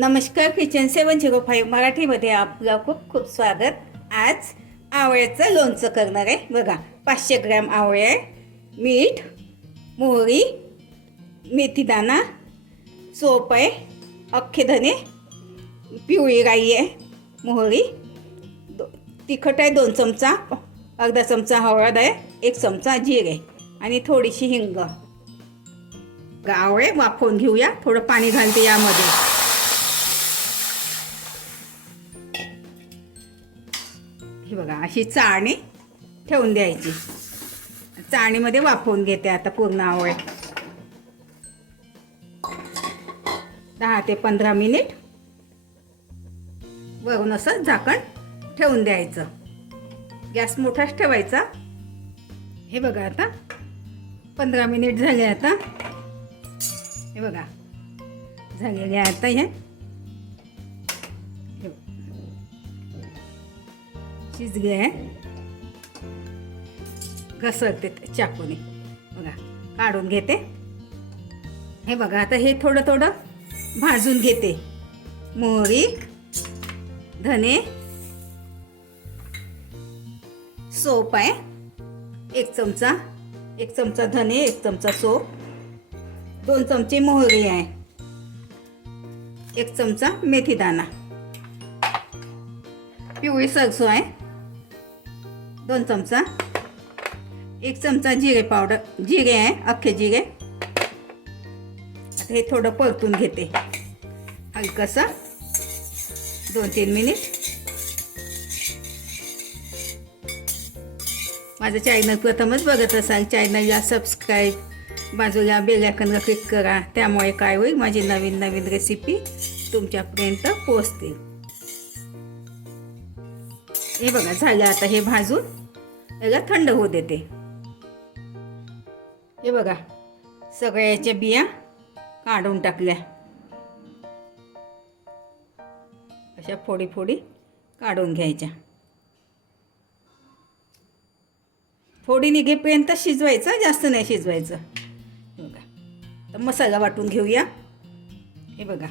नमस्कार, किचन 705 मराठीमध्ये आपलं खूप खूप स्वागत. आज आवळ्याचं लोणचं करणार आहे. बघा, 500 ग्रॅम आवळे आहे, मीठ, मोहरी, मेथीदाणा, सोप आहे, अख्खे धने, पिवळी राई आहे, मोहरी, तिखट आहे 2 चमचा, अर्धा चमचा हळद आहे, 1 चमचा जिरे आणि थोडीशी हिंग. आवळे वाफवून घेऊया. थोडं पाणी घालते यामध्ये. हे बघा, अशी चाळणी ठेवून द्यायची. चाळणीमध्ये वाफवून घेते आता पूर्ण आवळे. 10 ते 15 मिनिट वरून असं झाकण ठेवून द्यायचं. गॅस मोठाच ठेवायचा. हे बघा, आता 15 मिनिट झाले. आता हे बघा झालेले. आता हे शिजले आहे. घसरते चाकूने. बघा, काढून घेते. हे बघा, आता हे थोडं थोडं भाजून घेते. मोहरी, धने, सोप आहे 1 चमचा, 1 चमचा धने, 1 चमचा सोप, 2 चमचे मोहरी आहे, 1 चमचा मेथीदाणा, पिवळी सरसो आहे 2 चमचा, 1 चमचा जिरे पावडर, जिरे आहे अख्खे जिरे. आता हे थोडं परतून घेते हलकंसं 2-3 मिनिट. माझं चॅनल प्रथमच बघत असाल, चॅनलला सबस्क्राईब, बाजूला बेल आयकॉनला क्लिक करा. त्यामुळे काय होईल, माझी नवीन नवीन रेसिपी तुमच्यापर्यंत पोहोचतील. हे बघा, झालं. आता हे भाजून याला थंड होऊ देते. हे बघा, सगळ्याच्या बिया काढून टाकल्या. अशा फोडी फोडी काढून घ्यायच्या. फोडी निघेपर्यंत शिजवायचं, जास्त नाही शिजवायचं. हे बघा, तर मसाला वाटून घेऊया. हे बघा,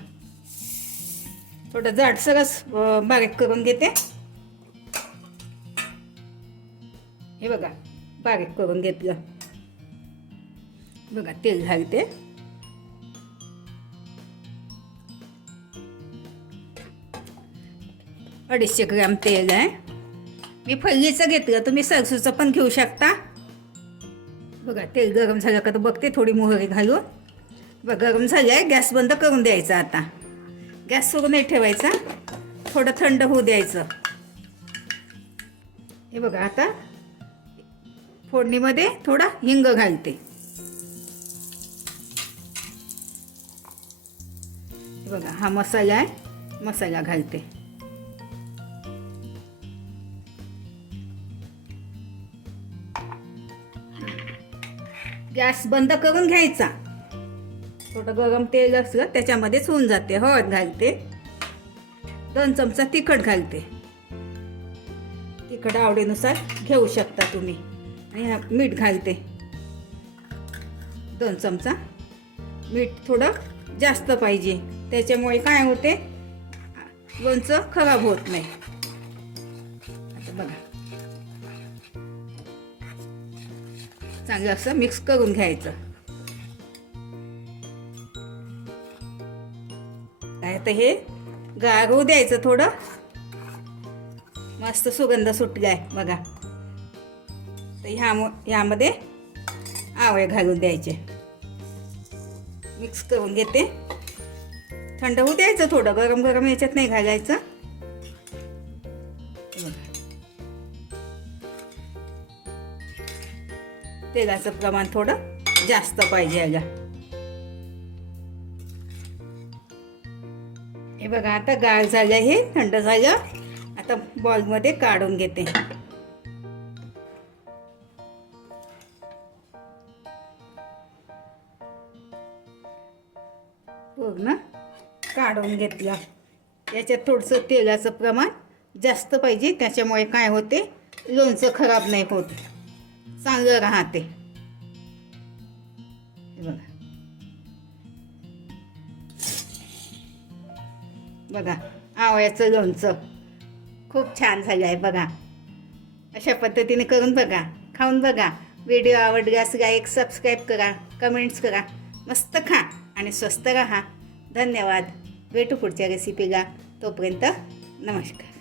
थोडं जाडसरच बारीक करून घेते. हे बघा, बारीक करून घेतलं. बघा, तेल घालते. अडीचशे ग्रॅम तेल आहे. मी फल्लीचं घेतलं, तुम्ही सरसूचं पण घेऊ शकता. बघा, तेल गरम झालं का तर बघते, थोडी मोहरी घालून. बघा, गरम झालं आहे. गॅस बंद करून द्यायचा. आता गॅस सुरू नाही ठेवायचा, थोडं थंड होऊ द्यायचं. हे बघा, आता फोडणीमध्ये थोडा हिंग घालते. हे बघा, हा मसाला आहे, मसाला घालते. गॅस बंद करून घ्यायचा. थोडं गरम तेल असलं त्याच्यामध्येच होऊन जाते. हळद घालते, 2 चमचा तिखट घालते. तिखट आवडीनुसार घेऊ शकता तुम्ही. आणि मीठ घालते 2 चमचा. मीठ थोडं जास्त पाहिजे, त्याच्यामुळे काय होते, लोणचं खराब होत नाही. आता बघा, चांगलं असं मिक्स करून घ्यायचं. काय तर हे गार होऊ द्यायचं. थोडं मस्त सुगंध सुटलाय बघा. तर ह्यामध्ये आवळे घालून द्यायचे. मिक्स करून घेते. थंड होऊ द्यायचं. थोडं गरम गरम याच्यात नाही घालायचं. तेलाचं प्रमाण थोडं जास्त पाहिजे याला. हे बघा, आता गार झालं, हे थंड झालं. आता बॉलमध्ये काढून घेते. पूर्ण काढून घेतला. याच्यात थोडंसं तेलाचं प्रमाण जास्त पाहिजे, त्याच्यामुळे काय होते, लोणचं खराब नाही होत, चांगलं राहते. हे बघा, बघा आवळ्याचं लोणचं खूप छान झालं आहे बघा. अशा पद्धतीने करून बघा, खाऊन बघा. व्हिडिओ आवडल्यास लाईक सबस्क्राईब करा, कमेंट्स करा. मस्त खा आणि स्वस्त राहा. धन्यवाद. भेटू पुढच्या रेसिपीला. तोपर्यंत नमस्कार.